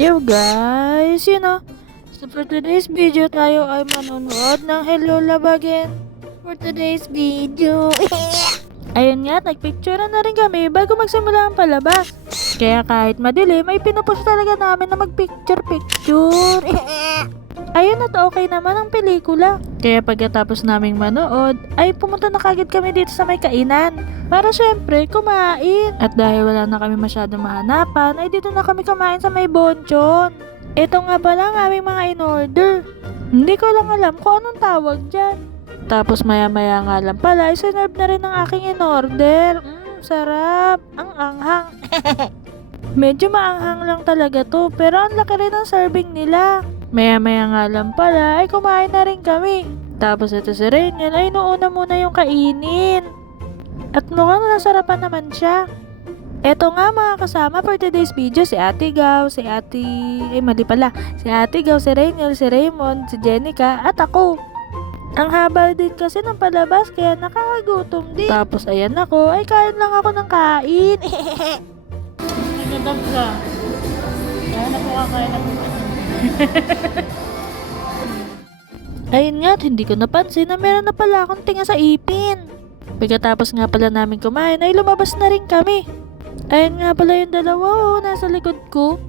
Yo guys, so for today's video tayo ay manonood ng Hello Love Again. For today's video, ayun nga, nagpicture na rin kami bago magsimula ang palabas. Kaya kahit madilim, ay pinupush talaga namin na magpicture-picture. Ayun at okay naman ang pelikula. Kaya pagkatapos naming manood, ay pumunta na kagad kami dito sa may kainan. Para syempre, kumain. At dahil wala na kami masyadong mahanapan, ay dito na kami kumain sa may bonchon. Ito nga pala ang aming mga in-order. Hindi ko lang alam kung anong tawag dyan. Tapos maya-maya nga lang pala, ay sinerve na rin ang aking in-order. Sarap. Ang anghang. Medyo maanghang lang talaga to, pero ang laki rin ang serving nila. Maya-maya nga lang pala, ay kumain na rin kami. Tapos ito si Rainiel, ay nuuna muna yung kainin. At mukhang nasarapan naman siya. Eto nga mga kasama for today's video, si Ate Gaw, si Ate Gaw, si Rainiel, si Raymond, si Jenica, at ako. Ang haba din kasi ng palabas, kaya nakakagutom din. Tapos ayan ako, ay kain lang ako ng kain. Nagdadab ka. Kaya na po kakain ako. Ayun nga, hindi ko napansin na meron na pala akong tinga sa ipin. Pagkatapos nga pala namin kumain ay lumabas na rin kami. Ayun nga pala yung dalawa nasa likod ko.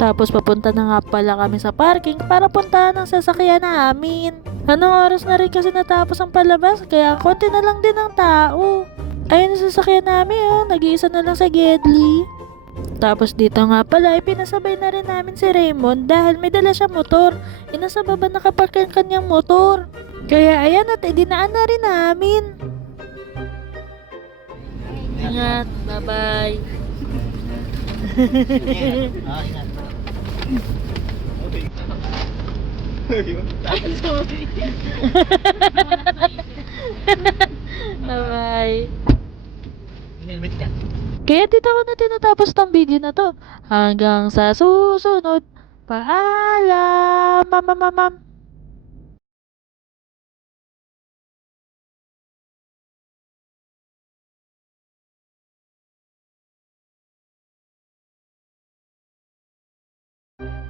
Tapos papunta na nga pala kami sa parking para puntahan ang sasakyan namin. Anong oras na rin kasi natapos ang palabas, kaya konti na lang din ang tao. Ayun ang sasakyan namin nag-iisa na lang sa Gedli. Tapos dito nga pala ay pinasabay na rin namin si Raymond dahil may dala siya motor. Nasa baba nakapark ang kanyang motor. Kaya ayan at dinaan na rin namin. Ingat, bye-bye. Bye-bye. Kaya dito ko na tinatapos tong video na to. Hanggang sa susunod. Paalam, mamamamam.